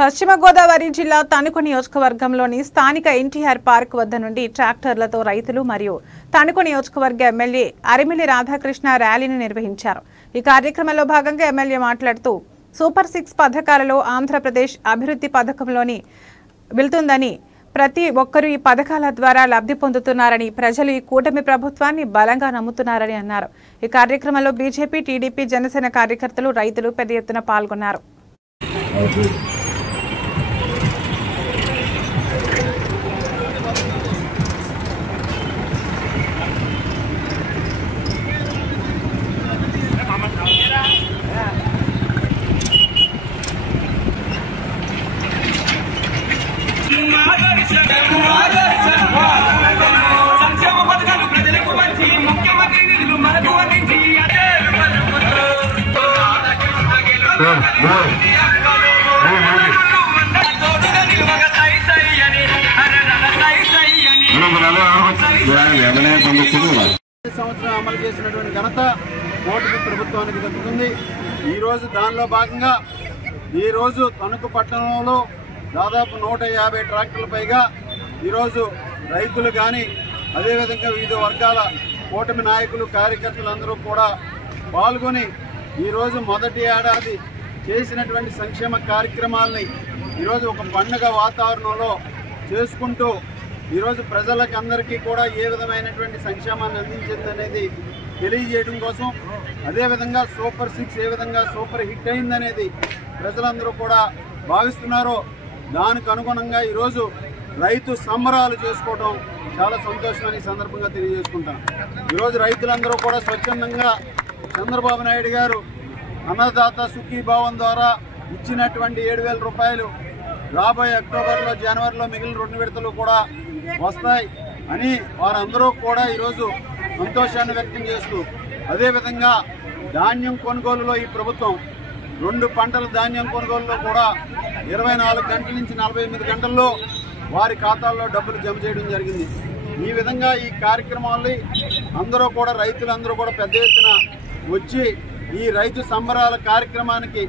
పశ్చిమ గోదావరి జిల్లా తణుకు నియోజకవర్గంలోని స్థానిక ఎన్టీఆర్ పార్క్ వద్ద నుండి ట్రాక్టర్లతో రైతులు మరియు తణుకు నియోజకవర్గ ఎమ్మెల్యే అరిమిలి రాధాకృష్ణ ర్యాలీని నిర్వహించారు। ఈ కార్యక్రమంలో భాగంగా ఎమ్మెల్యే మాట్లాడుతూ సూపర్ 6 పథకాలలో ఆంధ్రప్రదేశ్ అభివృద్ధి పథకంలోని వెళ్తుందని, ప్రతి ఒక్కరూ ఈ పథకాల ద్వారా లబ్ధి పొందుతున్నారని, ప్రజలు ఈ కూటమి ప్రభుత్వాన్ని బలంగా నమ్ముతున్నారని అన్నారు। ఈ కార్యక్రమంలో బీజేపీ, టీడీపీ, జనసేన కార్యకర్తలు, రైతులు పెద్ద ఎత్తున పాల్గొన్నారు। సంవత్సరం అమలు చేసినటువంటి ఘనత కూటమి ప్రభుత్వానికి దక్కుతుంది। ఈ రోజు దానిలో భాగంగా ఈ రోజు తణుకు పట్టణంలో దాదాపు 150 ట్రాక్టర్ల పైగా ఈరోజు రైతులు కానీ అదేవిధంగా వివిధ వర్గాల కూటమి నాయకులు, కార్యకర్తలు అందరూ కూడా పాల్గొని ఈరోజు మొదటి ఏడాది చేసినటువంటి సంక్షేమ కార్యక్రమాలని ఈరోజు ఒక పండుగ వాతావరణంలో చేసుకుంటూ ఈరోజు ప్రజలకు అందరికీ కూడా ఏ విధమైనటువంటి సంక్షేమాన్ని అందించిందనేది తెలియజేయడం కోసం, అదేవిధంగా సూపర్ 6 ఏ విధంగా సూపర్ హిట్ అయిందనేది ప్రజలందరూ కూడా భావిస్తున్నారో దానికి అనుగుణంగా ఈరోజు రైతు సంబరాలు చేసుకోవడం చాలా సంతోషమని సందర్భంగా తెలియజేసుకుంటాను। ఈరోజు రైతులందరూ కూడా స్వచ్ఛందంగా చంద్రబాబు నాయుడు గారు అన్నదాత సుఖీభావం ద్వారా ఇచ్చినటువంటి 7,000 రూపాయలు రాబోయే అక్టోబర్లో, జనవరిలో మిగిలిన 2 విడతలు కూడా వస్తాయి అని వారందరూ కూడా ఈరోజు సంతోషాన్ని వ్యక్తం చేస్తూ, అదేవిధంగా ధాన్యం కొనుగోలులో ఈ ప్రభుత్వం 2 పంటల ధాన్యం కొనుగోలులో కూడా 24 గంటల నుంచి 48 గంటల్లో వారి ఖాతాల్లో డబ్బులు జమ చేయడం జరిగింది। ఈ విధంగా ఈ కార్యక్రమాన్ని అందరూ కూడా రైతులందరూ కూడా పెద్ద ఎత్తున వచ్చి ఈ రైతు సంబరాల కార్యక్రమానికి